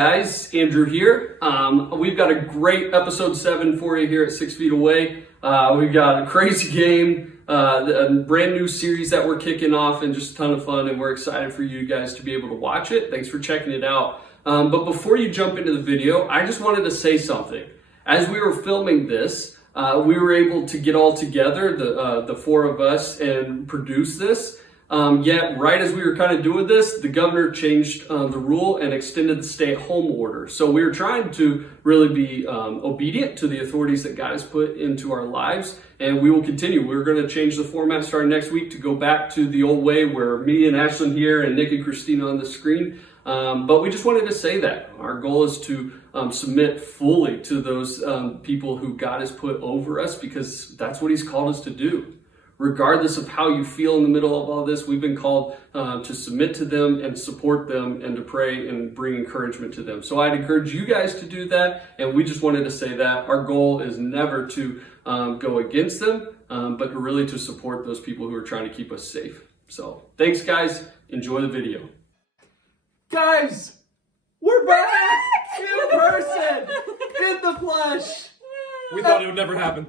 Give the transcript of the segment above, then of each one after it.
guys, Andrew here. We've got a great episode 7 for you here at 6 Feet Away. We've got a crazy game, a brand new series that we're kicking off, and just a ton of fun, and we're excited for you guys to be able to watch it. Thanks for checking it out. But before you jump into the video, I just wanted to say something. As we were filming this, we were able to get all together, the four of us, and produce this. Yet, right as we were kind of doing this, the governor changed the rule and extended the stay-at-home order. So we were trying to really be obedient to the authorities that God has put into our lives, and we will continue. We're going to change the format starting next week to go back to the old way where me and Ashlyn here and Nick and Christina on the screen. But we just wanted to say that. Our goal is to submit fully to those people who God has put over us, because that's what He's called us to do. Regardless of how you feel in the middle of all this, we've been called to submit to them and support them and to pray and bring encouragement to them. So I'd encourage you guys to do that, and we just wanted to say that. Our goal is never to go against them, but really to support those people who are trying to keep us safe. So thanks, guys. Enjoy the video. Guys, we're back in person, in the flesh. We thought it would never happen.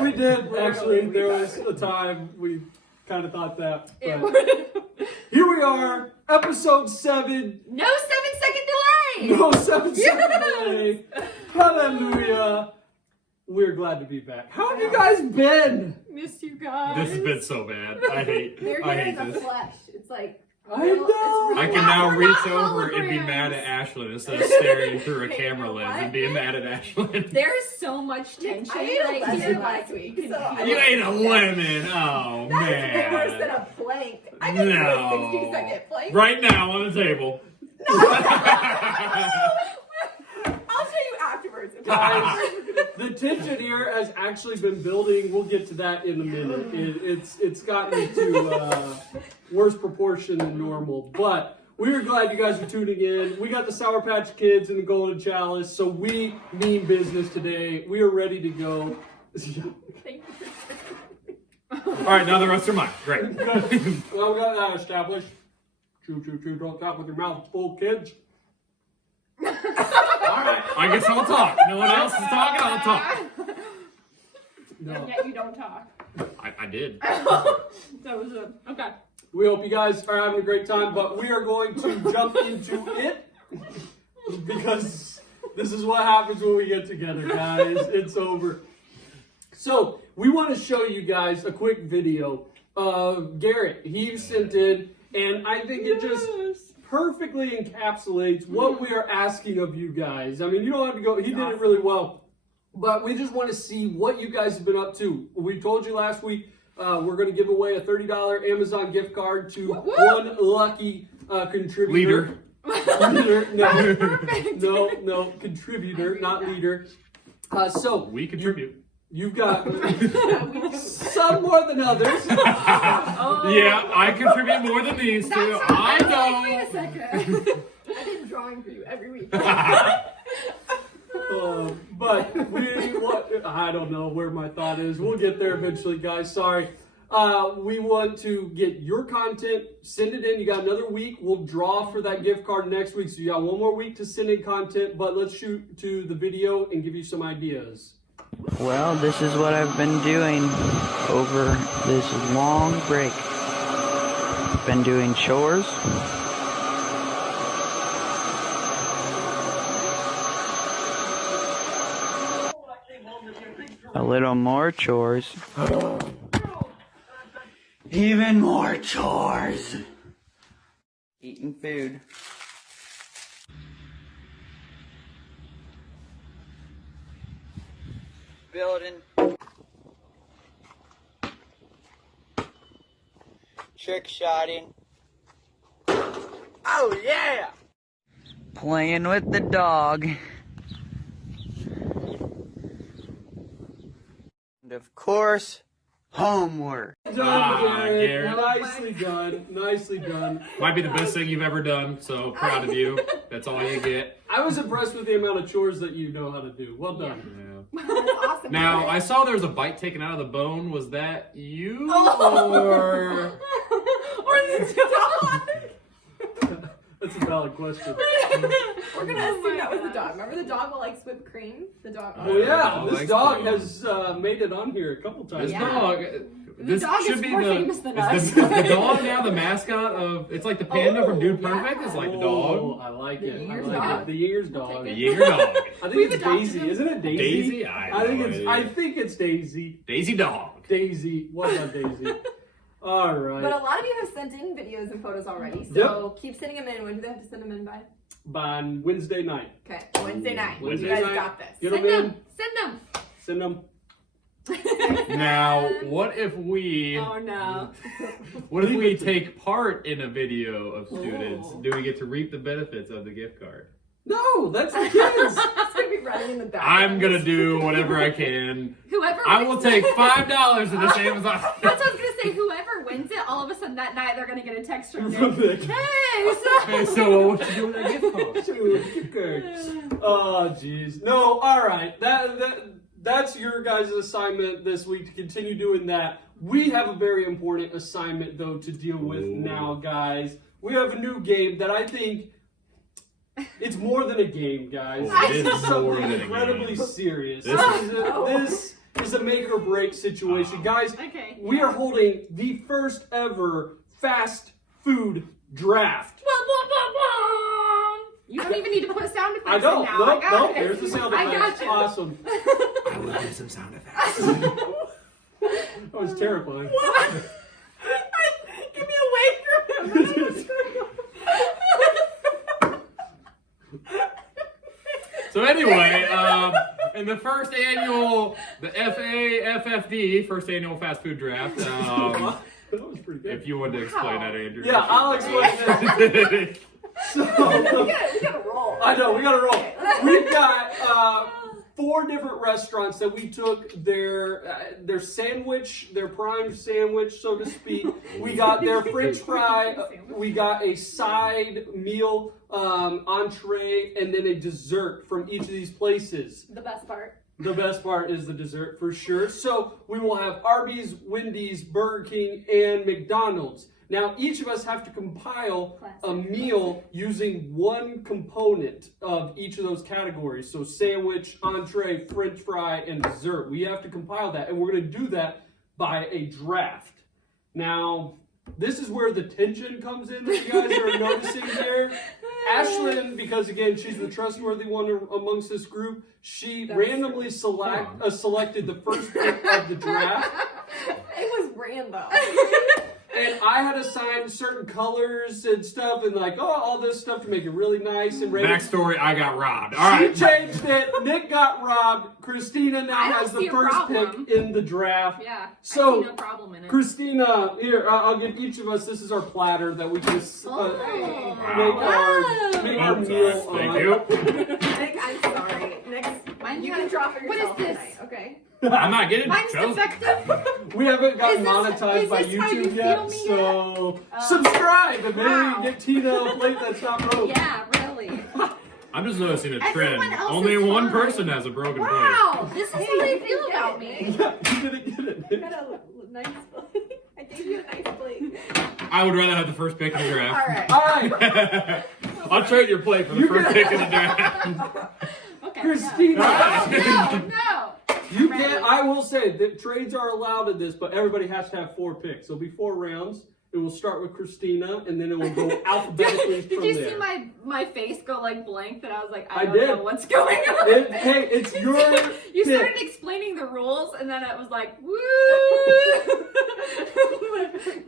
We did, actually. There was a time we kind of thought that. But here we are, episode 7. No 7-second delay! No 7-second delay. Hallelujah. We're glad to be back. How have you guys been? Missed you guys. This has been so bad. I hate this. Flesh. It's like, I know. I can now reach over and be mad at Ashlyn instead of staring through a camera lens and being mad at Ashlyn. There's so much tension. I ate a like, lemon here, last week, so You ate a lemon. Oh, that's worse than man. a plank. I can do a No. 60-second plank. Right now on the table. I'll show you afterwards. Guys, the tension here has actually been building. We'll get to that in a minute. It's gotten to worse proportion than normal. But we are glad you guys are tuning in. We got the Sour Patch Kids and the Golden Chalice, so we mean business today. We are ready to go. All right, now the rest are mine. Great. Good. Well, we got that established. Choo, choo, choo. Don't talk with your mouth full, kids. All right. I guess I'll talk. No one else is talking, I'll talk. No. And yet you don't talk. I did. That was a... Okay. We hope you guys are having a great time, but we are going to jump into it because this is what happens when we get together, guys. It's over. So we want to show you guys a quick video of Garrett. He sent in, and I think it just perfectly encapsulates what we are asking of you guys. I mean, you don't have to go, he did it really well, but we just want to see what you guys have been up to. We told you last week, we're going to give away a $30 Amazon gift card to one lucky contributor. Leader. No, contributor, not leader. So We contribute. you've got some more than others. Yeah, I contribute more than these two. I know. Wait a second. I've been drawing for you every week. But I don't know where my thought is. We'll get there eventually, guys. Sorry. We want to get your content. Send it in. You got another week. We'll draw for that gift card next week. So you got one more week to send in content. But let's shoot to the video and give you some ideas. Well, this is what I've been doing over this long break. Been doing chores. A little more chores. Even more chores. Eating food. Building. Trick shotting. Oh yeah! Playing with the dog. And of course, homework. Done, Garrett. Garrett. Nicely done. Nicely done. Might be the best thing you've ever done, so proud of you. That's all you get. I was impressed with the amount of chores that you know how to do. Well done. Yeah. That's awesome. Now, I saw there was a bite taken out of the bone. Was that you? Or Or the dog. that's That's a valid question. We're gonna assume that was the dog. Remember the dog that likes whipped cream? The dog. Oh yeah, dog this likes dog cream. has made it on here a couple times. This Yeah. dog. This dog should is be more the. famous than is us. the, is the dog now the mascot of? It's like the panda from Dude Perfect. It's like the Oh, dog. I like The it. I Years like dog. it. The years We'll dog. The take Jaeger dog. I think We've it's adopted Daisy, him. isn't it? Daisy. Daisy. I think it's. I think it's Daisy. Daisy dog. Daisy. What's up, Daisy? All right. But a lot of you have sent in videos and photos already, so keep sending them in. When do they have to send them in by? By Wednesday night. Okay, Wednesday night. Wednesday you guys night. got this. Get Send them in. them. Send them. Send them. Now, what if we? Oh no. What if we take part in a video of students? Oh. Do we get to reap the benefits of the gift card? No, that's the kids. It's gonna be running in the back. I'm gonna do whatever I can. Whoever I will wins take it- $5 for this Amazon. That's what I was gonna say. Whoever wins it, all of a sudden that night they're gonna get a text from From Nick. Nick. Hey, so Okay, so what you do with that gift card? Oh, jeez. No, all right. That's your guys' assignment this week to continue doing that. We have a very important assignment, though, to deal with now, guys. We have a new game that I think it's more than a game, guys. It is This is more something than a incredibly game. serious. This This is a make or break situation, guys. okay. We are holding the first ever fast food draft. Blah, blah, blah, blah. You don't even need to put sound effects I don't. in now. Nope, I got nope. it. There's the sound I effects. got you. Awesome. I will do some sound effects. That was terrifying. Get me away from him. So anyway, in the first annual, the FAFFD, first annual fast food draft. That was pretty good. If you wanted to explain that, Andrew. Yeah, I'll explain that. So, we gotta roll. I know, we gotta roll. We've got 4 different restaurants that we took their sandwich, their prime sandwich, so to speak. We got their French fry. We got a side meal, entree, and then a dessert from each of these places. The best part. The best part is the dessert for sure. So we will have Arby's, Wendy's, Burger King, and McDonald's. Now each of us have to compile a meal using one component of each of those categories. So sandwich, entree, French fry, and dessert. We have to compile that, and we're going to do that by a draft. Now, this is where the tension comes in that you guys are noticing here. Ashlyn, because again, she's the trustworthy one amongst this group, she randomly selected the first pick of the draft. It was random. And I had assigned certain colors and stuff and like, all this stuff to make it really nice and random. Backstory: I got robbed. All right. She changed it. Nick got robbed. Christina now I don't has the see a first problem. pick in the draft. Yeah. So, I see no problem in it. Christina, here, I'll give each of us, this is our platter that we can make our Oh, meal on. thank you. Nick, I'm sorry. Next, Mine you has- can draw for what is yourself this? tonight, okay? I'm not getting Mine's chosen. defective. We haven't gotten Is this- monetized is by this how you YouTube feel yet, me so subscribe and maybe Wow. get Tina a plate that's not broke. Yeah, really. I'm just noticing a Everyone trend. else Only is one fine. person has a broken plate. Wow, this is how they you feel get about it, me. Yeah, you didn't get You it. got a nice plate. I gave you a nice plate. I would rather have the first pick in the draft. Alright. Alright, I'll trade your plate for the You first can- pick in the draft. Okay. Christina. No, no. You Ready. can't. I will say that trades are allowed in this, but everybody has to have 4 picks. So it'll be 4 rounds. It will start with Christina, and then it will go alphabetically Did from you there. see my face go like blank? That I was like, I I don't did. know what's going on. Hey, it's your You pick. started explaining the rules, and then it was like, woo!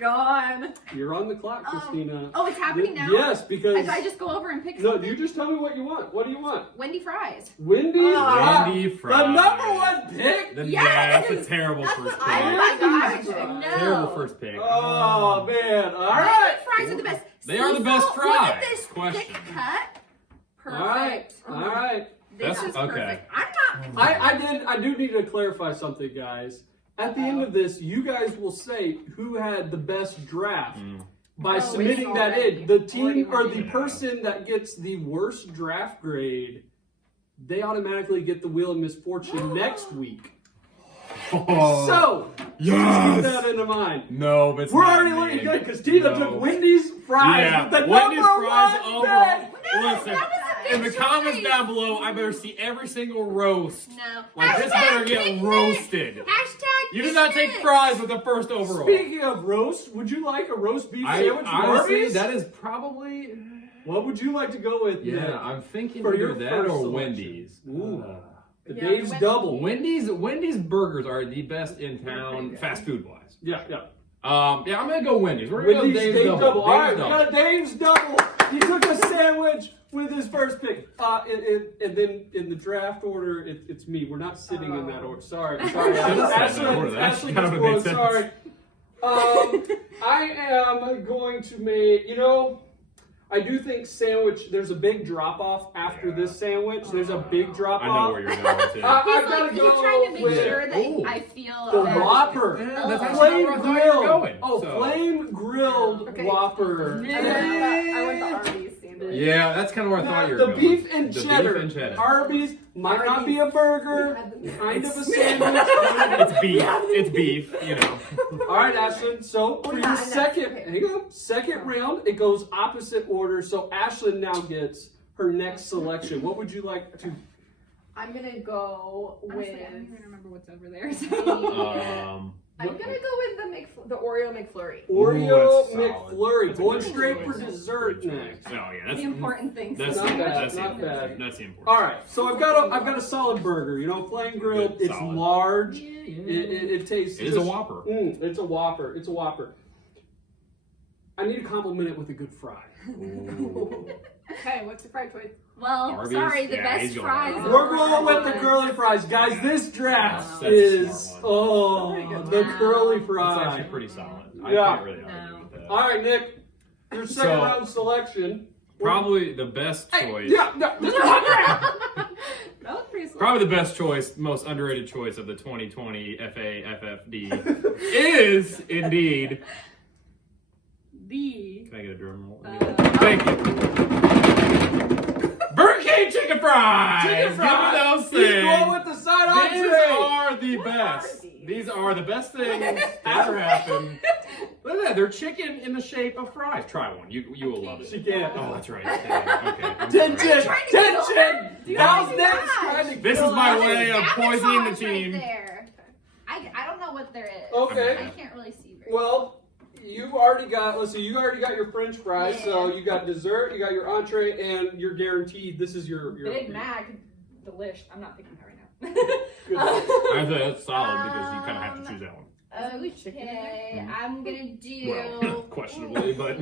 Gone. You're on the clock, Christina. Oh, it's happening now? Yes, because I just go over and pick no. something? You just tell me what you want. What do you want? Wendy fries. Wendy. Wendy the Fries. number 1 pick. Yeah, Yes! that's a terrible That's first what pick. I- Oh my gosh, No. no. Terrible first pick. Oh man! All right. Wendy fries are the best. They are the Cecil, best Look fries. at this Question. thick cut. Perfect. All right. All right. This That's- is okay. perfect. I'm not. I do need to clarify something, guys. At the end of this, you guys will say who had the best draft by it's submitting that already- in. The team already or the ready. person that gets the worst draft grade, they automatically get the wheel of misfortune next week. Oh, So, yes. keep that in mind. No, but it's We're not already me. looking good because Tina No. took Wendy's fries. Yeah, with the Wendy's number fries one overall. pick. Listen, in the comments down below, I better see every single roast. No. Like, this better get roasted. Hashtag You did not take shit. fries with the first overall. Speaking of roast, would you like a roast beef I sandwich from honestly, Arby's? that is probably. What would you like to go with? Nick? Yeah, I'm thinking For either your that first or selection. Wendy's. Ooh. The Yeah, Dave's Wendy's. double. Wendy's burgers are the best in town, fast food wise. Yeah. Yeah, I'm gonna go Wendy's. We're gonna Wendy's go Dave's double. All right, Dave's we double. got Dave's double. He took a sandwich with his first pick. And then in the draft order, it's me. We're not sitting in that order. Sorry. Should've said that order. That Ashley kind of just made won. sense. Sorry. I am going to make, I do think sandwich, there's a big drop off after this sandwich. There's a big drop I off. know where you're going to. He's I've like, gotta he's go trying to make with sure that Ooh. I feel the that- Whopper. Yeah, that's actually Flame where I thought you were grilled. going. Oh, So- flame grilled Okay. Whopper. I went the Arby's sandwich. Yeah, that's kind of where I thought you were The going. beef and The cheddar. beef and cheddar. Arby's might not be a burger, kind of a sandwich. It's beef. It's beef, All right, Ashlyn. So for your not second, enough. hang on, second round, it goes opposite order. So Ashlyn now gets her next selection. What would you like to? I'm gonna go with. Honestly, I don't even remember what's over there. I'm gonna go with the Oreo McFlurry. Oreo that's solid. McFlurry. That's a Going good straight choice. for dessert Good next. choice. Oh yeah, that's The important things. That's Not the, bad, that's the not important bad. thing. That's the important. All right, so I've got a solid burger. Flame grilled. Good, It's solid. large. Yeah, It tastes. It is a Whopper. It's a Whopper. It's a Whopper. I need to compliment it with a good fry. Okay, what's your fried choice? Well, Arby's? sorry, the Yeah, best he's going fries. Arby's. We're going with the curly fries, guys. This draft That's a is smart the curly That's fry. actually pretty solid. I Yeah. can't really argue with that. All right, Nick, your second So- round selection. Probably the best choice. Yeah, this is my draft. That was pretty slow. Probably the best choice, most underrated choice of the 2020 FAFFD is indeed. The. Can I get a drum roll? Thank you. Burger King chicken fries. Chicken fries. Give me those He's things. going with the side These entree. are the best. These are the best things that ever happened. Look at that. They're chicken in the shape of fries. Try one. You will love She it. can't. Oh, that's right. Okay. I'm Tension! sorry. Tension! That was Nick's trying to This kill is my us. way of poisoning the Sabotage team. Right there. I don't know what there is. Okay. I can't really see very Well, you already got your French fries, so you got dessert, you got your entree, and you're guaranteed this is your Big Mac, delish. I'm not thinking that right now. Good. I think that's solid because you kind of have to choose that one. Okay, I'm gonna do. Well, questionably, but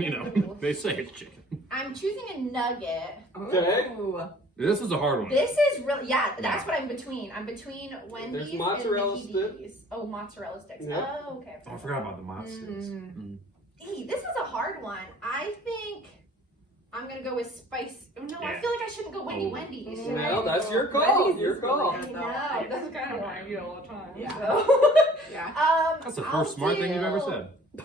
they say it's chicken. I'm choosing a nugget. Okay. Ooh. This is a hard one. This is really, that's what I'm between. I'm between Wendy's mozzarella and Mickey D's. Oh, mozzarella sticks. Yep. Oh, okay. Oh, I forgot about the monsters. Hey, this is a hard one. I think I'm gonna go with spice. No, I Yeah. feel like I shouldn't go Wendy's. Should Well, I? that's your call. Wendy's Your is call. really good, though. I know. That's kind of what I eat all the time. Yeah. So. Yeah. That's the I'll first smart thing you've ever do said.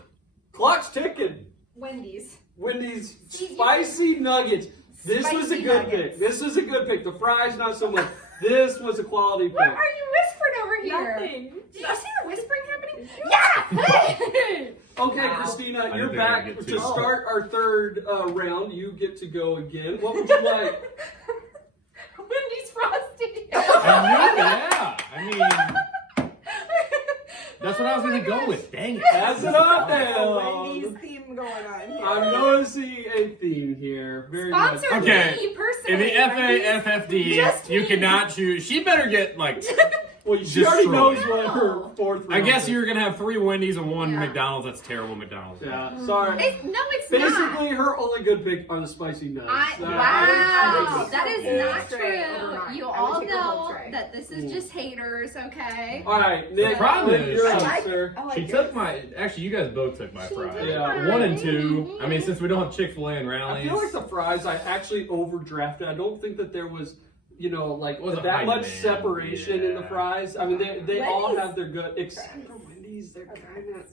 Clock's ticking. Wendy's. Wendy's See, you- spicy nuggets. This was a Spicy good nuggets. pick. This was a good pick. The fries, not so much. This was a quality pick. What are you whispering over here? Nothing. Did you see the whispering happening? Yeah! Okay, Wow. Christina, I you're didn't think back I'd get to two. start our third round. You get to go again. What would you like? Wendy's Frosty. Yeah. I mean, that's what I was going to go with. Dang it. Pass it on Wendy's down. theme going on here. I'm noticing a theme here. Very much. Sponsor Okay. me personally. In the FAFFD, Just you me. cannot choose. She better get, Well, she already knows destroyed. what her fourth round I guess is. you're going to have 3 Wendy's and 1 Yeah. McDonald's. That's terrible McDonald's. Yeah, sorry. It's Basically, not. her only good pick are the spicy nuts. Wow, that is Yeah. not Straight true. overnight. You I would all take a whole know tray. that this is just haters, okay? All right, Nick. The problem is- you're I up, like- sir. I like She yours. took my. Actually, you guys both took my She fries. did Yeah. mine. 1 and 2. I mean, since we don't have Chick-fil-A and I Rallies. feel like the fries I actually overdrafted. I don't think that there was, Wasn't that high much demand, separation in the yeah. fries. I mean, they all Wendy's have their good, except for Wendy's. They're kind of.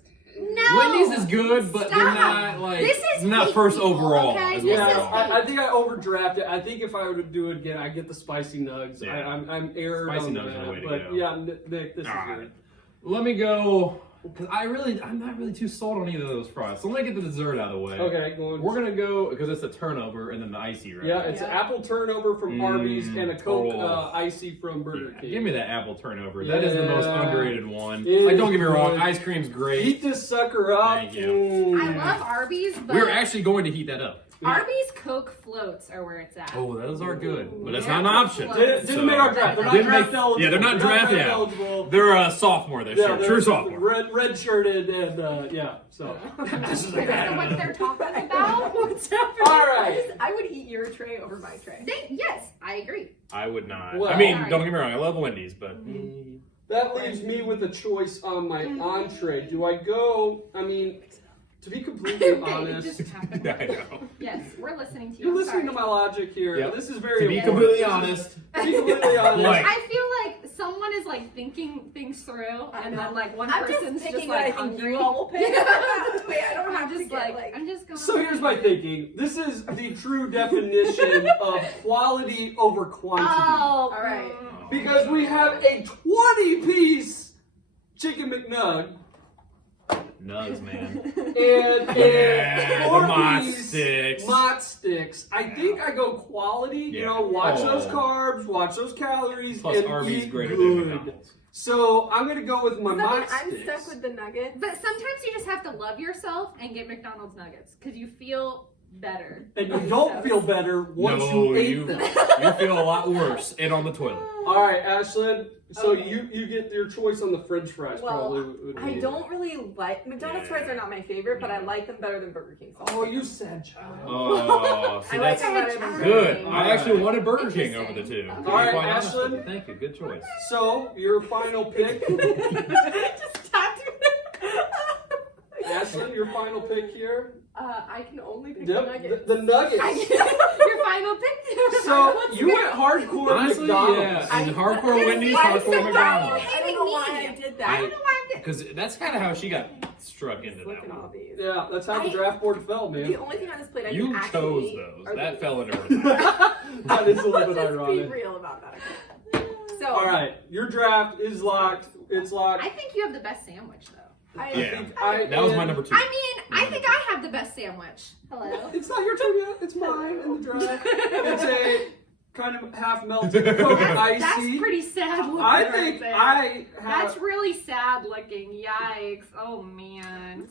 No. Wendy's is good, but they're Stop. not This is not hate first people, overall. okay? is This what Yeah, is I'm saying. I think I overdrafted. I think if I were to do it again, I'd get the spicy nugs. Yeah. I'm erred Spicy on nugs are the way that. to But go. yeah, Nick, this is All good. right. Let me go, because I'm not really too sold on either of those fries. So let me get the dessert out of the way. Okay, go on. We're gonna go because it's a turnover and then the icy, right? Yeah, it's an apple turnover from Arby's and a Coke icy from Burger King. Give me that apple turnover. That is the most Yeah. underrated one. It Like, don't get me is wrong, good. ice cream's great. Heat this sucker up. Thank you. Mm. I love Arby's, but We're actually going to heat that up. Arby's Coke floats are where it's at. Oh, those are good, but that's Yeah. not an option. Didn't make our draft. They're not Didn't draft make- eligible. Yeah, they're not draft eligible. They're a sophomore this year. they're True sophomore. Red shirted and yeah. So This is I don't know what they're talking about. What's happening? all right. I would eat your tray over my tray. Yes, I agree. I would not. Well- I mean, Sorry. don't get me wrong. I love Wendy's, but That leaves me with a choice on my entree. Do I go? I mean, to be completely It honest, just happened. I know. Yes, we're listening to you. you're I'm listening to sorry. my logic here. Yep. This is very To be important. completely honest, To be completely honest. Like- I feel like someone is like thinking things through, and then like one I'm person's just picking like what I think hungry. you all will pick. Wait, I don't I'm have to just get like, I'm just going. So here's my thinking. This is the true definition of quality over quantity. Oh, All right. Because we have a 20-piece chicken McNug nugs, man. and Yeah, a the Mott 4-piece Sticks. Mott Sticks. I think I go quality. You Yeah. know, watch Oh. those carbs, watch those calories, Plus and Arby's eat greater good. than McDonald's. So I'm gonna go with my Does that mean Mott I'm Sticks. stuck with the nuggets. But sometimes you just have to love yourself and get McDonald's nuggets because you feel better. And you don't feel better once No, you ate you them. you feel a lot worse and on the toilet. All right, Ashlyn. So Okay. you get your choice on the French fries. Well, probably. Would I be. don't really like McDonald's fries are not my favorite, but I like them better than Burger King. Oh, you said child. Oh, see, I like that's them better than Burger good. King. I actually wanted Burger King over the two. to be All right, quite honest with Ashlyn. you. Thank you. Good choice. So your final pick, Just tapped Ashlyn. Your final pick here. I can only pick the Yep, nuggets. the nuggets. Your final pick. So you went hardcore Honestly, McDonald's. yeah. And hardcore This Wendy's, is why I'm hardcore so McDonald's. I don't know why I did that. I don't know why I'm getting. Because that's kind of how she got struck into Look that at all one. these. Yeah, that's how the draft board fell, The man. only thing on this plate I You can chose actually eat those. are That these. fell into her. That is a little bit Let's just be ironic. real about that. So, All right, your draft is locked. It's locked. I think you have the best sandwich though. Yeah. I- That was my and- number 2. I mean, I think I have the best sandwich. Hello. It's not your turn yet. It's mine in the draft. It's a kind of half melted Coke That's icy. pretty sad looking. I right think there. I That's have. really sad looking. Yikes. Oh man.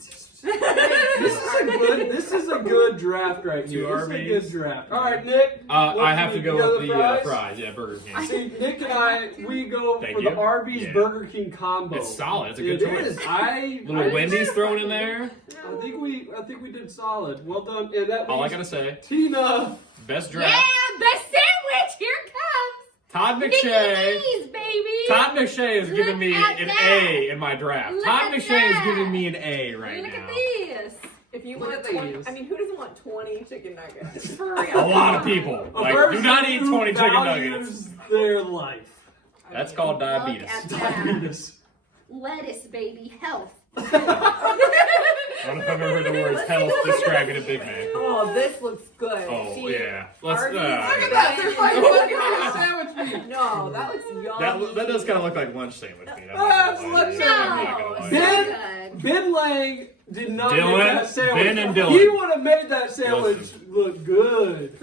This is a good draft right here. This is a good Arby's. draft. All right, Nick. what I do have to you- go you with got the fries. Yeah, Burger King. See, Nick and I, we go Thank for you. the Arby's Yeah. Burger King combo. It's solid. It's a good It choice. is. I Little Wendy's thrown in there. I think we did solid. Well done. And that All I leaves gotta say, Tina. best Yeah, draft. best sandwich. Here it comes. Todd McShay. Vietnamese, baby. Todd McShay is Look giving me at an that. A in my draft. Look Todd at McShay is that. giving me an A right Look now. at this. if you Look want at 20, these. I mean, who doesn't want 20 chicken nuggets? For A real. lot of people. A Like, do person not eat who 20 chicken values nuggets. Their life. That's called Look diabetes. at that. Diabetes. Lettuce, baby. Health. I don't know if I've ever heard the words health describing a Big Mac. Oh, this looks good. Oh, See, yeah. Let's. Arby's- Look at that. They're fighting for sandwich meat. No, that looks yummy. That does kind of look like lunch sandwich meat. I'm Oh, not it's gonna lie. lunch I'm not No. gonna lie. Ben- Good. Ben Lang did not Dylan, make that sandwich. Ben and Dylan. He would have made that sandwich Listen. look good.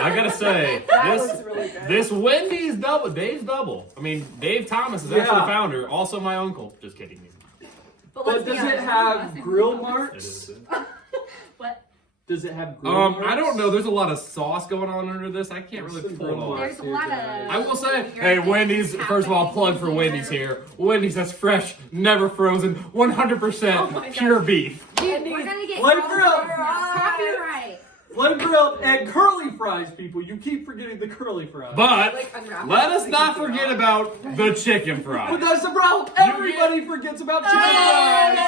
I gotta say, That this looks really good. this Wendy's double, Dave's double. I mean, Dave Thomas is actually Yeah. the founder, also my uncle. Just kidding. But But let's be does it honest. have grill It marks? is. What? Does it have grill marks? I don't know. There's a lot of sauce going on under this. I can't really Some pull it grill off. marks There's a here, lot of- guys. I will say, hey, Wendy's, first of all, plug for Wendy's here. Wendy's, that's fresh, never frozen, 100% Oh my pure God. beef. Dude, we're gonna get Flame called grilled. for copyright. Flame grilled and curly fries, people. You keep forgetting the curly fries. But Like, unwrap let it us so not you can forget eat it. about the chicken But fries. that's the problem. Everybody forgets about chicken fries.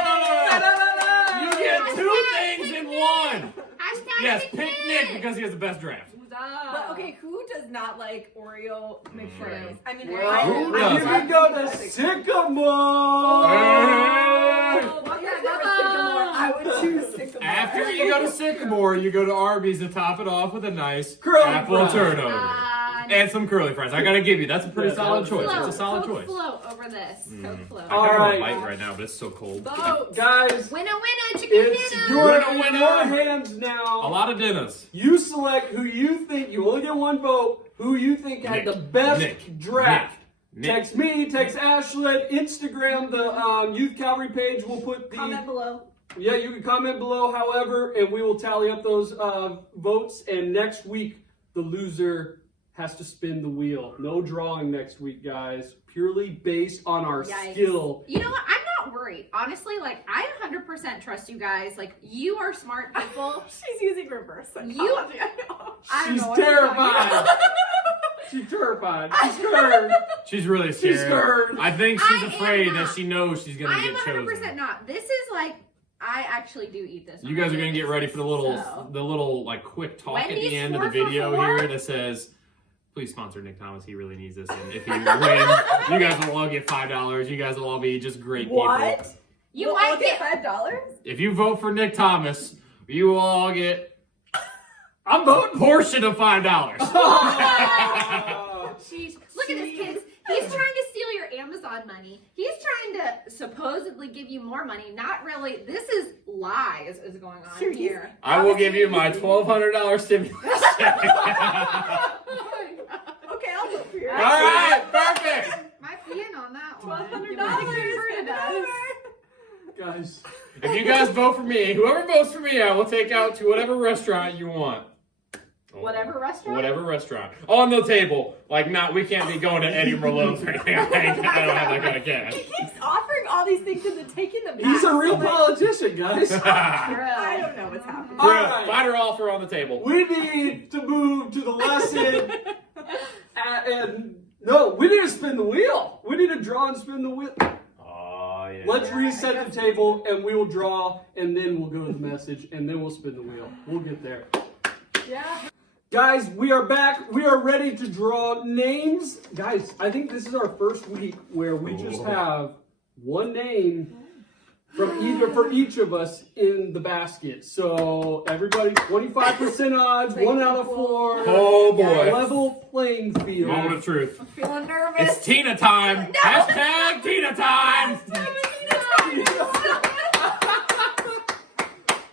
You get two things in one. Hashtag Yes, Big pick Mac. Nick because he has the best draft. But okay, who does not like Oreo McFlurries? I mean, Well, Who here doesn't? we go to Sycamore. Hey! What if there was Sycamore? I would choose Sycamore. After you go to Sycamore, you go to Arby's to top it off with a nice Curly apple fries. turnover. and some curly fries. I gotta give you, that's a pretty Yeah, solid Coke choice. Float. It's a solid Coke choice. Float over this. Coke Float. I All kind right. of want a bite right now, but it's so cold. Guys, Winner, chicken it's dinner. your Winner. hands A now. lot of dinners. You select who you think, you only get one vote, who you think had Nick. the best Nick. draft. Nick. Text me, text Ashley, Instagram, the Youth Cavalry page. We'll put the... Comment below. Yeah, you can comment below, however, and we will tally up those votes. And next week, the loser has to spin the wheel. No drawing next week, guys. Purely based on our Yikes. skill. You know what? I'm not worried. Honestly, like, I 100% trust you guys. Like, you are smart people. She's using reverse psychology. You- I don't She's know what you're talking terrified. about. She's terrified. She's scared. She's really scared. scared. I think she's I am afraid that not. she knows she's gonna I am get 100% chosen. not. This is like, I actually do eat this. You guys are gonna get ready for the So. little like quick talk at Wendy's the end of the 4 for video 4? here that says, "Please sponsor Nick Thomas. He really needs this." And if you win, you guys will all get $5. You guys will all be just great people. What? You We'll might all get get. $5? If you vote for Nick Thomas, you will all get I'm voting. portion of $5. Sheesh. Look at this, kids. He's trying to steal your Amazon money. He's trying to supposedly give you more money. Not really. This is lies is going on Sure, here. I will give you my $1,200 stimulus check. Okay, I'll vote for you. All right, perfect. Might be in on that one. $1,200 You might have converted us. Guys. If you guys vote for me, whoever votes for me, I will take out to whatever restaurant you want. Whatever restaurant? Whatever restaurant. On the table. Like, we can't be going to Eddie Merlot's or anything. I don't have that kind of cash. He keeps offering all these things and then taking them back. He's a real I'm like, politician, guys. I don't know what's happening. All right. Fighter offer on the table. We need to move to the lesson. And no, we need to spin the wheel. We need to draw and spin the wheel. Oh, yeah. Let's reset the table and we will draw and then we'll go to the message and then we'll spin the wheel. We'll get there. Yeah. Guys, we are back. We are ready to draw names. Guys, I think this is our first week where we just have one name for each of us in the basket. So everybody, 25% odds, 1 out of 4. Oh, boy. Level playing field. Moment of truth. I'm feeling nervous. It's Tina time. Hashtag Tina time.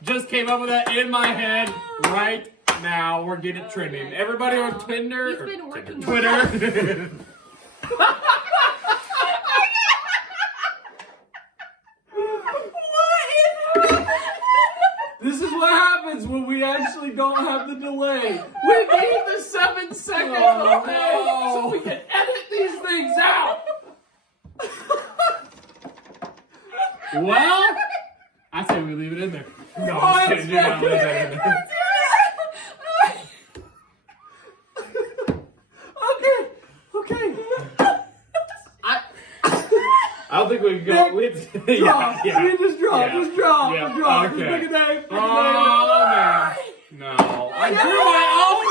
Just came up with that in my head right now. We're getting it trending. Everybody on Tinder, He's or been working Twitter. This is what happens when we actually don't have the delay. We need the 7-second Oh, delay no. so we can edit these things out. Well, I say we leave it in there. No, Oh, I'm just it's kidding. You're not leaving that in there. Okay. I don't think we can go. Draw. We just draw. Yeah. Just draw. Yeah. Just draw. Just Okay. pick a name. Pick a Oh, man. No. I drew my own.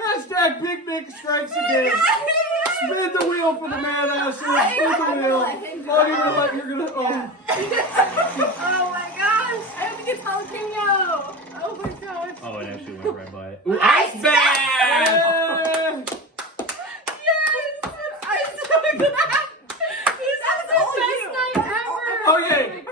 Hashtag picnic strikes again. Spin the wheel for the man ass. Spin the wheel. Oh, you're gonna let. You're gonna. Oh. Oh my gosh! I have to get jalapeno! Oh my gosh! Oh, it actually went right by it. Ooh, ice bag! Yeah. Yes! I'm so glad! That's all you! Okay,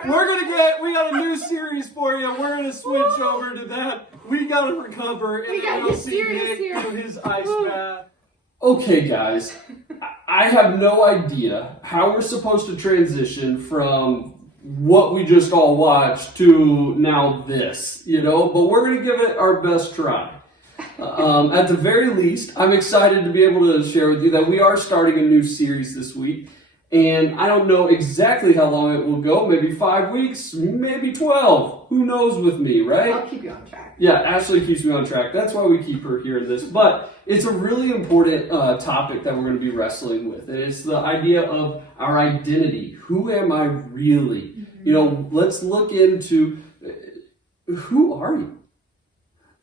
we got a new series for you. We're gonna switch over to that. We gotta recover, and We then gotta we'll get see serious Nick here. do his ice bath. Okay, guys, I have no idea how we're supposed to transition from what we just all watched to now this, but we're gonna give it our best try. At the very least, I'm excited to be able to share with you that we are starting a new series this week. And I don't know exactly how long it will go. Maybe 5 weeks, maybe 12. Who knows with me, right? I'll keep you on track. Yeah, Ashley keeps me on track. That's why we keep her here in this. But it's a really important topic that we're going to be wrestling with. And it's the idea of our identity. Who am I really? Let's look into who are you?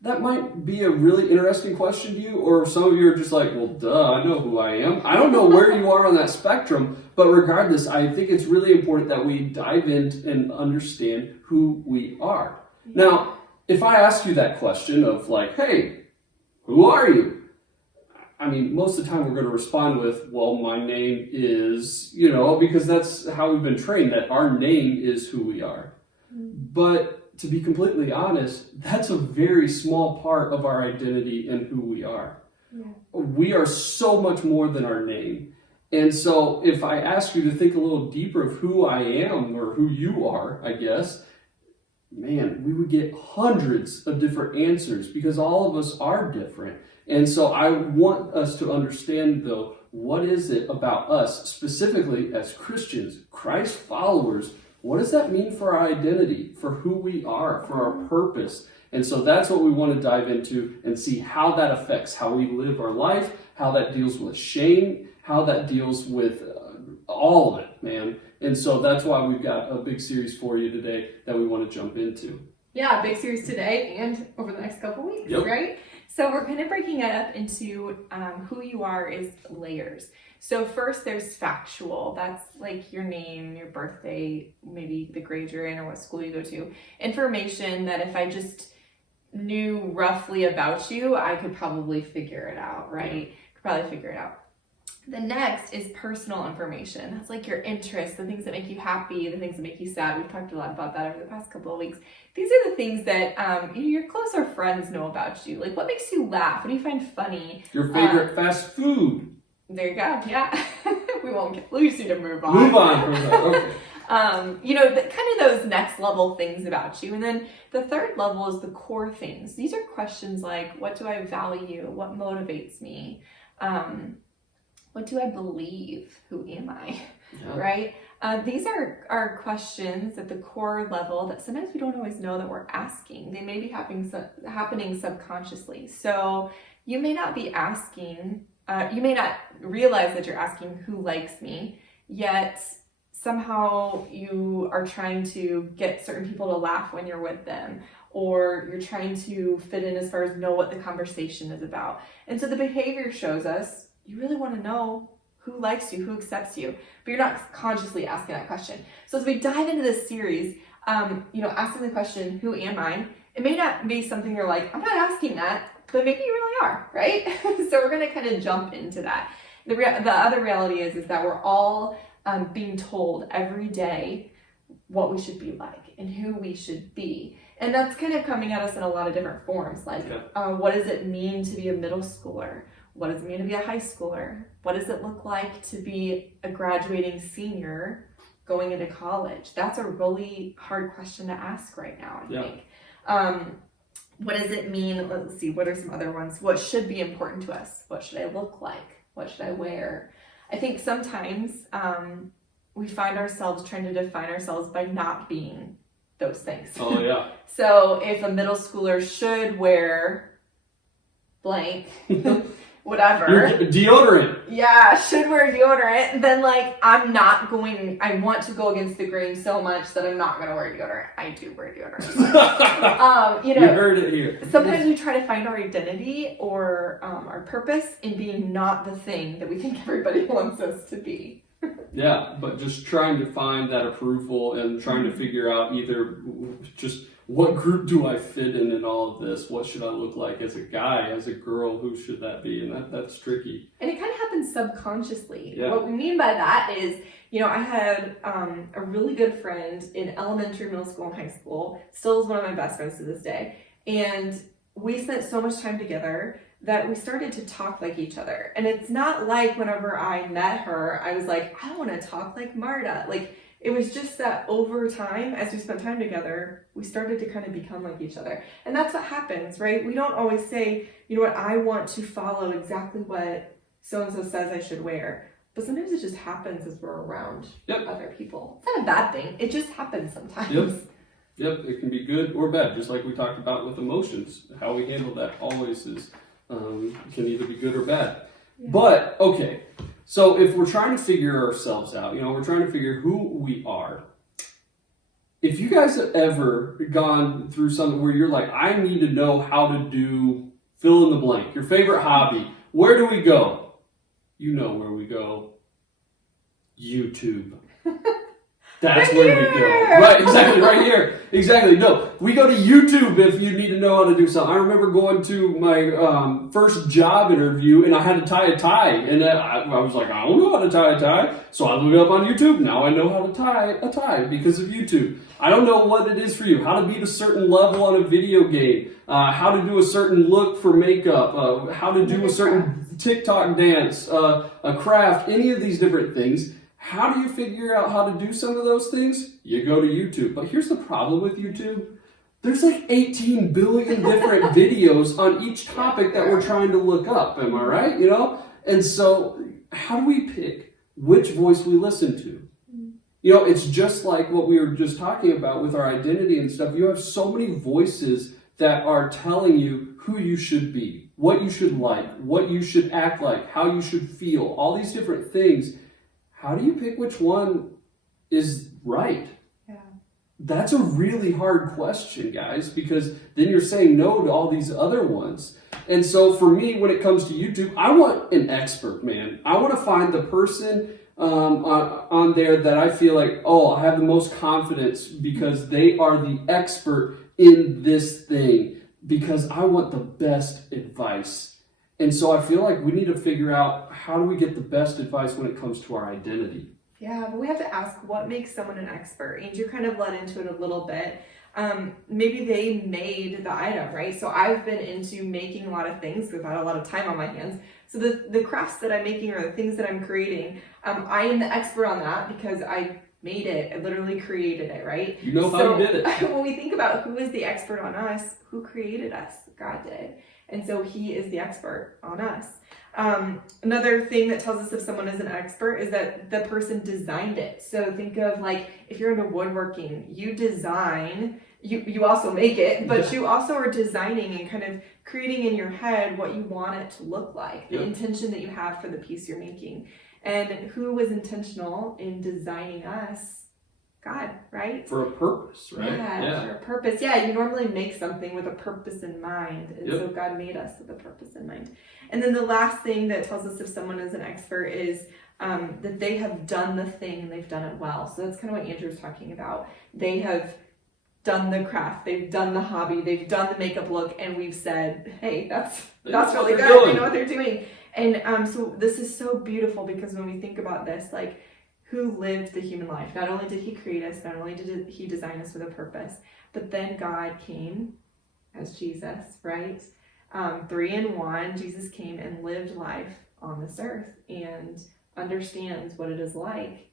That might be a really interesting question to you, or some of you are just like, well, duh, I know who I am. I don't know where you are on that spectrum, But regardless, I think it's really important that we dive in and understand who we are. Now, if I ask you that question of like, hey, who are you? I mean, most of the time we're going to respond with, well, my name is, because that's how we've been trained, that our name is who we are. But to be completely honest, that's a very small part of our identity and who we are. Yeah. We are so much more than our name. And so if I ask you to think a little deeper of who I am or who you are, I guess, man, we would get hundreds of different answers because all of us are different. And so I want us to understand, though, what is it about us, specifically as Christians, Christ followers, what does that mean for our identity, for who we are, for our purpose? And so that's what we want to dive into and see how that affects how we live our life, how that deals with shame, how that deals with all of it, man. And so that's why we've got a big series for you today that we want to jump into. Yeah, big series today and over the next couple weeks, Yep. right? So we're kind of breaking it up into who you are is layers. So first there's factual. That's like your name, your birthday, maybe the grade you're in or what school you go to. Information that if I just knew roughly about you, I could probably figure it out, right? Could probably figure it out. The next is personal information. That's like your interests, the things that make you happy, the things that make you sad. We've talked a lot about that over the past couple of weeks. These are the things that your closer friends know about you. Like what makes you laugh? What do you find funny? Your favorite fast food. There you go. Yeah. we just need to move on. Move on from that. Okay. Kind of those next level things about you. And then the third level is the core things. These are questions like, what do I value? What motivates me? What do I believe? Who am I? Yeah. Right? These are questions at the core level that sometimes we don't always know that we're asking. They may be happening subconsciously. So you may not be asking, you may not realize that you're asking who likes me, yet somehow you are trying to get certain people to laugh when you're with them, or you're trying to fit in as far as know what the conversation is about. And so the behavior shows us you really want to know who likes you, who accepts you, but you're not consciously asking that question. So as we dive into this series, asking the question, who am I? It may not be something you're like, I'm not asking that, but maybe you really are, right? So we're going to kind of jump into that. The other reality is that we're all being told every day what we should be like and who we should be. And that's kind of coming at us in a lot of different forms. Like, what does it mean to be a middle schooler? What does it mean to be a high schooler? What does it look like to be a graduating senior going into college? That's a really hard question to ask right now, I think. What does it mean? Let's see, what are some other ones? What should be important to us? What should I look like? What should I wear? I think sometimes we find ourselves trying to define ourselves by not being those things. Oh, yeah. So if a middle schooler should wear blank, whatever. Deodorant. Yeah, should wear deodorant, then I want to go against the grain so much that I'm not going to wear deodorant. I do wear deodorant. You heard it here. Sometimes we try to find our identity or our purpose in being not the thing that we think everybody wants us to be. Yeah, but just trying to find that approval and trying to figure out either just what group do I fit in all of this? What should I look like as a guy, as a girl? Who should that be? And that's tricky. And it kind of happens subconsciously. Yeah. What we mean by that is, I had a really good friend in elementary, middle school, and high school. Still is one of my best friends to this day. And we spent so much time together that we started to talk like each other. And it's not like whenever I met her, I was like, I want to talk like Marta. Like, it was just that over time, as we spent time together, we started to kind of become like each other. And that's what happens, right? We don't always say, you know what, I want to follow exactly what so-and-so says I should wear. But sometimes it just happens as we're around other people. It's not a bad thing. It just happens sometimes. Yep, it can be good or bad, just like we talked about with emotions. How we handle that always is can either be good or bad. Yeah. But, okay, so if we're trying to figure ourselves out, we're trying to figure who we are. If you guys have ever gone through something where you're like, I need to know how to do fill in the blank, your favorite hobby, where do we go? You know where we go. YouTube. That's where we go. Right, exactly, right here. Exactly. No, we go to YouTube if you need to know how to do something. I remember going to my first job interview and I had to tie a tie. And I was like, I don't know how to tie a tie. So I looked it up on YouTube. Now I know how to tie a tie because of YouTube. I don't know what it is for you. How to beat a certain level on a video game. How to do a certain look for makeup. How to do a certain TikTok dance. A craft. Any of these different things. How do you figure out how to do some of those things? You go to YouTube. But here's the problem with YouTube. There's like 18 billion different videos on each topic that we're trying to look up. Am I right? You know? And so how do we pick which voice we listen to? You know, it's just like what we were just talking about with our identity and stuff. You have so many voices that are telling you who you should be, what you should like, what you should act like, how you should feel, all these different things. How do you pick which one is right? Yeah. That's a really hard question, guys, because then you're saying no to all these other ones. And so for me, when it comes to YouTube, I want an expert, man. I want to find the person on there that I feel like, oh, I have the most confidence because they are the expert in this thing, because I want the best advice. And so I feel like we need to figure out, how do we get the best advice when it comes to our identity? Yeah, but we have to ask, what makes someone an expert? And you kind of led into it a little bit. Maybe they made the item, right? So I've been into making a lot of things without a lot of time on my hands. So the crafts that I'm making or the things that I'm creating, I am the expert on that because I made it. I literally created it, right? You know how you did it. When we think about who is the expert on us, who created us? God did. And so he is the expert on us. Another thing that tells us if someone is an expert is that the person designed it. So think of like, if you're into woodworking, you design, you also make it, but you also are designing and kind of creating in your head what you want it to look like, the intention that you have for the piece you're making. And who was intentional in designing us? God, right? For a purpose, right? Yeah, for a purpose. Yeah, you normally make something with a purpose in mind. And so God made us with a purpose in mind. And then the last thing that tells us if someone is an expert is that they have done the thing and they've done it well. So that's kind of what Andrew's talking about. They have done the craft, they've done the hobby, they've done the makeup look, and we've said, hey, that's really good. They know what they're doing. And so this is so beautiful because when we think about this, like, who lived the human life? Not only did he create us, not only did he design us with a purpose, but then God came as Jesus, right? 3 in 1, Jesus came and lived life on this earth and understands what it is like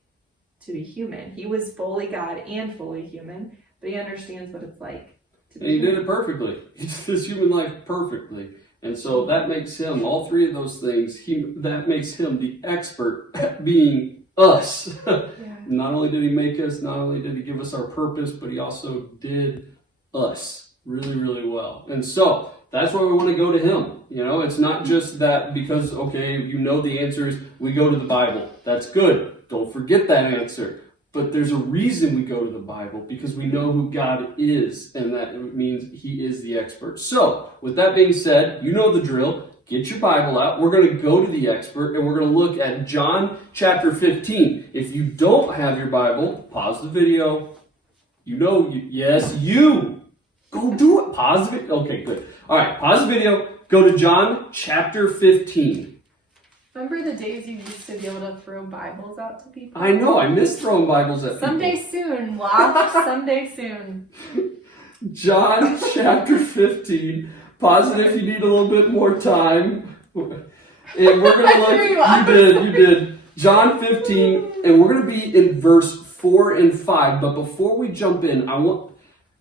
to be human. He was fully God and fully human, but he understands what it's like to be And he human. did it perfectly. He did this human life perfectly. And so that makes him, all three of those things, that makes him the expert at being us. Not only did he make us, not only did he give us our purpose, but he also did us really, really well. And so that's why we want to go to him. You know, it's not just that because, okay, you know the answers, we go to the Bible. That's good. Don't forget that answer. But there's a reason we go to the Bible, because we know who God is, and that means he is the expert. So with that being said, you know the drill. Get your Bible out. We're going to go to the expert, and we're going to look at John chapter 15. If you don't have your Bible, pause the video. You know, you. Go do it. Pause the video. Okay, good. All right, pause the video. Go to John chapter 15. Remember the days you used to be able to throw Bibles out to people? I know. I miss throwing Bibles at people. Someday soon, Lodge. Someday soon. John chapter 15. Pause it if you need a little bit more time. And we're going to look. You did. John 15, and we're going to be in verse 4 and 5. But before we jump in,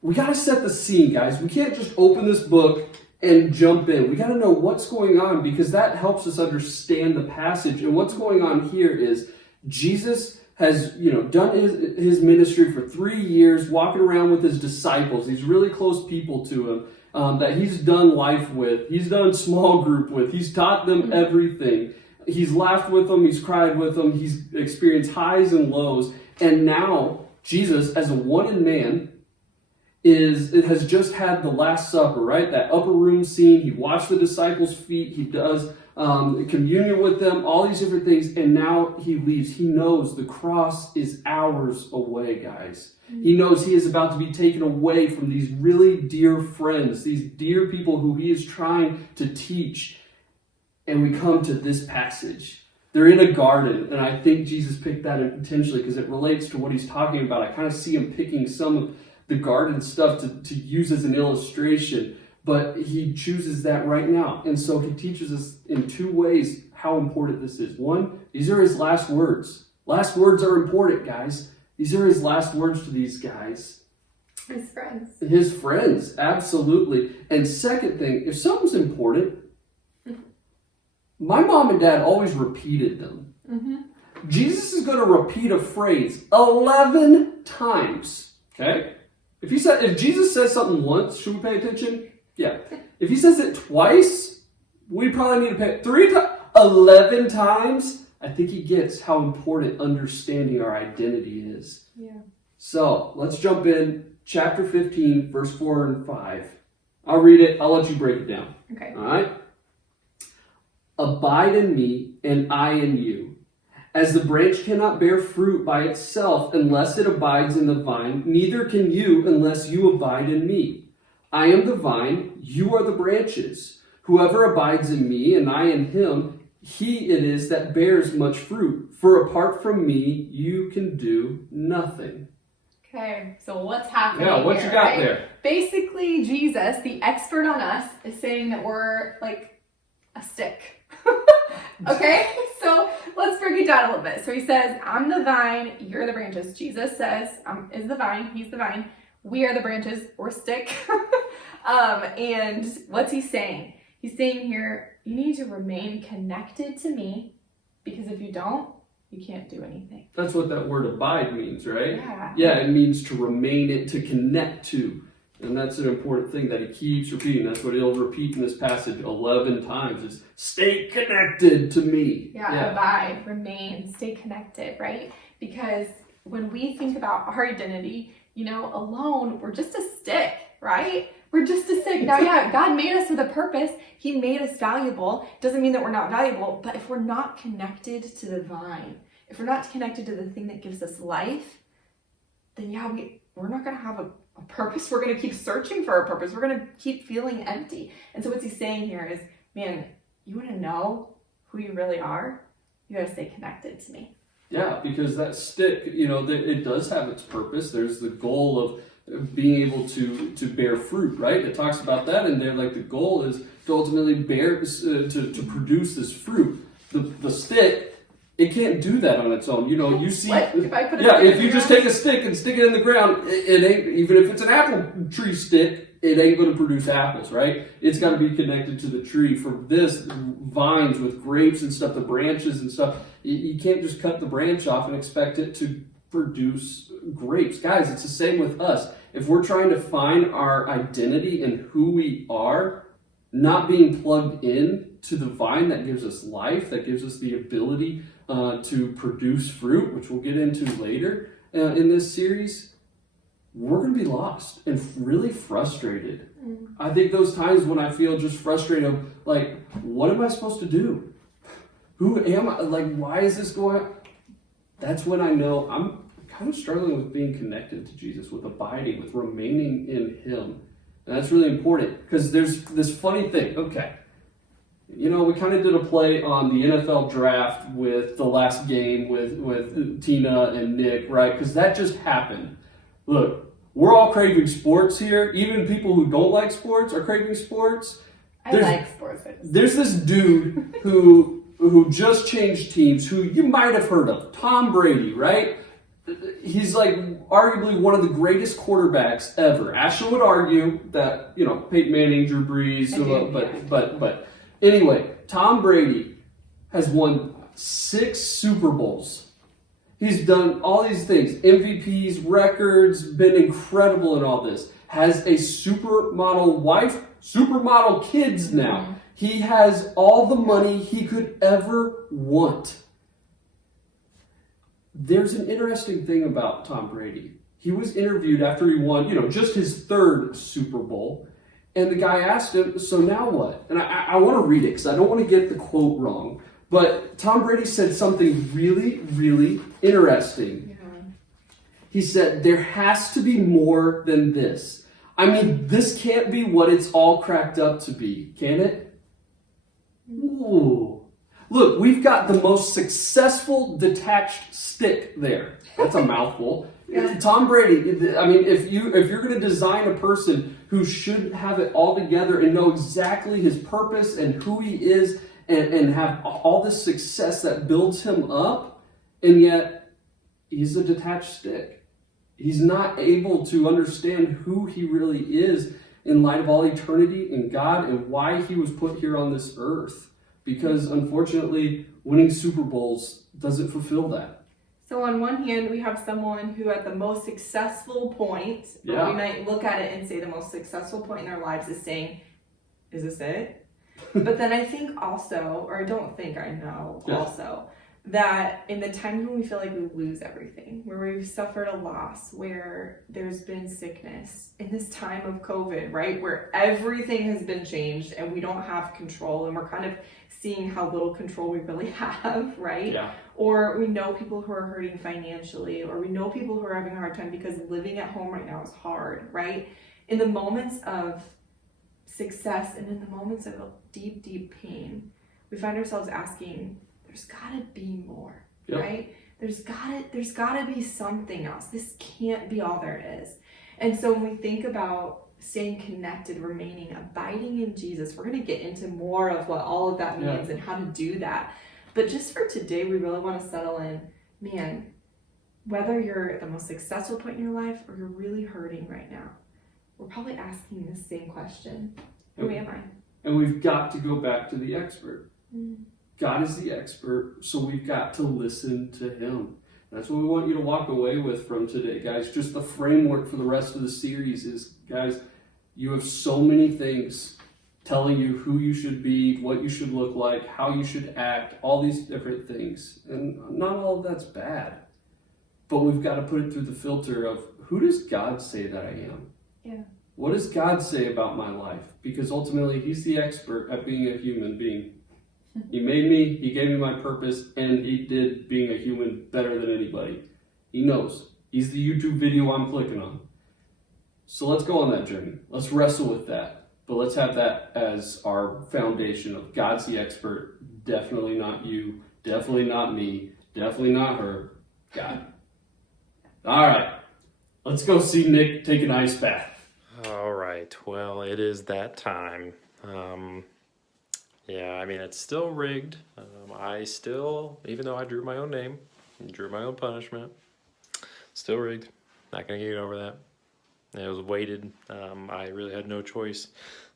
we got to set the scene, guys. We can't just open this book and jump in. We got to know what's going on, because that helps us understand the passage. And what's going on here is Jesus has, done his ministry for 3 years, walking around with his disciples, these really close people to him. That he's done life with, he's done small group with, he's taught them everything. He's laughed with them, he's cried with them, he's experienced highs and lows. And now, Jesus, as a one-in man, it has just had the Last Supper, right? That upper room scene. He washed the disciples' feet. He does communion with them, all these different things, and now he leaves. He knows the cross is hours away, guys. He knows he is about to be taken away from these really dear friends, these dear people who he is trying to teach. And we come to this passage. They're in a garden, and I think Jesus picked that intentionally because it relates to what he's talking about. I kind of see him picking some of the garden stuff to use as an illustration, but he chooses that right now. And so he teaches us in two ways how important this is. One, these are his last words. Last words are important, guys. These are his last words to these guys. His friends. His friends, absolutely. And second thing, if something's important, my mom and dad always repeated them. Mm-hmm. Jesus is going to repeat a phrase 11 times. Okay? If Jesus says something once, should we pay attention? Yeah. If he says it twice, we probably need to pay 3 times. 11 times, I think he gets how important understanding our identity is. Yeah. So let's jump in. Chapter 15, verse 4 and 5. I'll read it. I'll let you break it down. Okay. All right? Abide in me, and I in you. As the branch cannot bear fruit by itself unless it abides in the vine, neither can you unless you abide in me. I am the vine, you are the branches. Whoever abides in me, and I in him, he it is that bears much fruit. For apart from me, you can do nothing. Okay, so what's happening Yeah, what here, you got right? there? Basically, Jesus, the expert on us, is saying that we're like a stick. Okay, so let's break it down a little bit. So he says, I'm the vine, you're the branches. Jesus says, is the vine, he's the vine. We are the branches, we're stick. And what's he saying? He's saying here, you need to remain connected to me, because if you don't, you can't do anything. That's what that word abide means, right? Yeah. Yeah, it means to remain it, to connect to. And that's an important thing that he keeps repeating. That's what he'll repeat in this passage 11 times is stay connected to me. Yeah, abide, remain, stay connected, right? Because when we think about our identity, alone, we're just a stick, right? We're just a stick. Now, yeah, God made us with a purpose. He made us valuable. Doesn't mean that we're not valuable, but if we're not connected to the vine, if we're not connected to the thing that gives us life, then yeah, we're not going to have a purpose. We're going to keep searching for a purpose. We're going to keep feeling empty. And so what's he saying here is, man, you want to know who you really are? You got to stay connected to me. Yeah, because that stick, it does have its purpose. There's the goal of being able to bear fruit, right? It talks about that in there. Like the goal is to ultimately bear, to produce this fruit. The stick, it can't do that on its own. You see, What? If I put a yeah, stick in if the you just ground? take a stick and stick it in the ground, it ain't, even if it's an apple tree stick, it ain't going to produce apples, right? It's got to be connected to the tree. For this, vines with grapes and stuff, the branches and stuff, you can't just cut the branch off and expect it to produce grapes. Guys, it's the same with us. If we're trying to find our identity in who we are, not being plugged in to the vine that gives us life, that gives us the ability to produce fruit, which we'll get into later in this series, we're going to be lost and really frustrated. I think those times when I feel just frustrated, like, what am I supposed to do? Who am I? Like, why is this going on? That's when I know I'm kind of struggling with being connected to Jesus, with abiding, with remaining in him. And that's really important because there's this funny thing. Okay. We kind of did a play on the NFL draft with the last game with Tina and Nick, right? Because that just happened. Look, we're all craving sports here. Even people who don't like sports are craving sports. I like sports. There's this dude who just changed teams, who you might have heard of, Tom Brady, right? He's like arguably one of the greatest quarterbacks ever. Ashton would argue that, Peyton Manning, Drew Brees, but anyway, Tom Brady has won 6 Super Bowls. He's done all these things, MVPs, records, been incredible in all this. Has a supermodel wife, supermodel kids now. He has all the money he could ever want. There's an interesting thing about Tom Brady. he was interviewed after he won, just his third Super Bowl. And the guy asked him, so now what? And I want to read it because I don't want to get the quote wrong. But Tom Brady said something really, really interesting. He said, there has to be more than this. I mean, this can't be what it's all cracked up to be, can it? Ooh. Look, we've got the most successful detached stick there. That's a mouthful. Tom Brady, I mean, if you're going to design a person who should have it all together and know exactly his purpose and who he is and have all this success that builds him up, and yet he's a detached stick. He's not able to understand who he really is in light of all eternity and God and why he was put here on this earth. Because unfortunately, winning Super Bowls doesn't fulfill that. So on one hand, we have someone who at the most successful point, we might look at it and say the most successful point in their lives is saying, is this it? But then I think also, or I don't think, I know also, that in the times when we feel like we lose everything, where we've suffered a loss, where there's been sickness, in this time of COVID, right, where everything has been changed and we don't have control and we're kind of seeing how little control we really have, right? Yeah. Or we know people who are hurting financially, or we know people who are having a hard time because living at home right now is hard, right? In the moments of success and in the moments of deep, deep pain, we find ourselves asking, there's gotta be more, right? There's gotta be something else. This can't be all there is. And so when we think about staying connected, remaining, abiding in Jesus, we're gonna get into more of what all of that means and how to do that. But just for today, we really want to settle in, man, whether you're at the most successful point in your life or you're really hurting right now, we're probably asking the same question. Who am I? And we've got to go back to the expert. God is the expert, so we've got to listen to him. That's what we want you to walk away with from today, guys. Just the framework for the rest of the series is, guys, you have so many things telling you who you should be, what you should look like, how you should act, all these different things. And not all of that's bad. But we've got to put it through the filter of, who does God say that I am? Yeah. What does God say about my life? Because ultimately, he's the expert at being a human being. He made me, he gave me my purpose, and he did being a human better than anybody. He knows. He's the YouTube video I'm clicking on. So let's go on that journey. Let's wrestle with that. But let's have that as our foundation of God's the expert. Definitely not you. Definitely not me. Definitely not her. God. All right. Let's go see Nick take an ice bath. All right. Well, it is that time. Yeah, I mean, it's still rigged. I still, even though I drew my own name, drew my own punishment, still rigged. Not going to get over that. It was weighted. I really had no choice.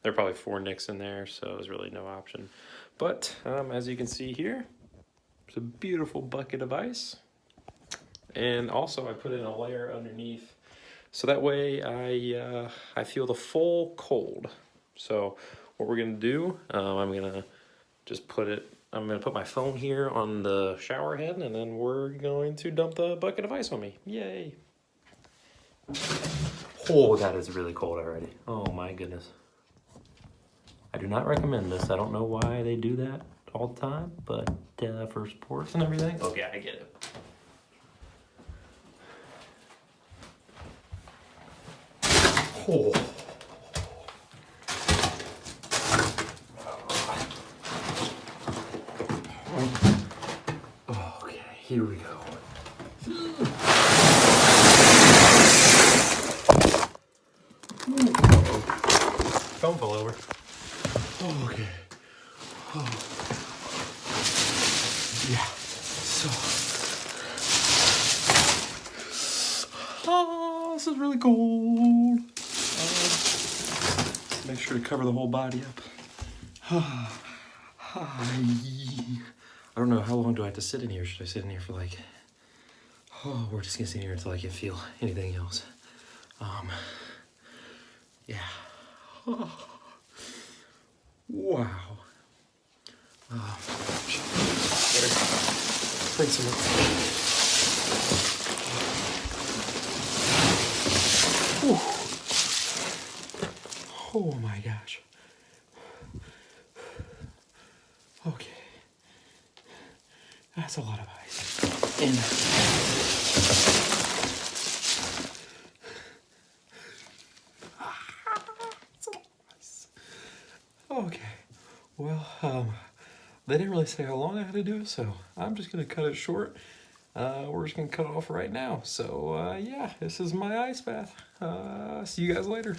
There are probably 4 Nicks in there, so it was really no option. But as you can see here, it's a beautiful bucket of ice. And also I put in a layer underneath, so that way I feel the full cold. So what we're gonna do, I'm gonna put my phone here on the shower head, and then we're going to dump the bucket of ice on me. Yay! Oh, that is really cold already. Oh my goodness. I do not recommend this. I don't know why they do that all the time, but for sports and everything. Okay, I get it. Oh. Okay, here we go. Phone fell over. Oh, okay. Oh. Yeah. So. Oh, this is really cold. Make sure to cover the whole body up. I don't know, how long do I have to sit in here? Should I sit in here for like, we're just gonna sit here until I can feel anything else. Yeah. Wow. Better bring some up. Oh my gosh. Okay. That's a lot of ice. And okay. Well, they didn't really say how long I had to do it, so I'm just gonna cut it short. We're just gonna cut it off right now. So yeah, this is my ice bath. See you guys later.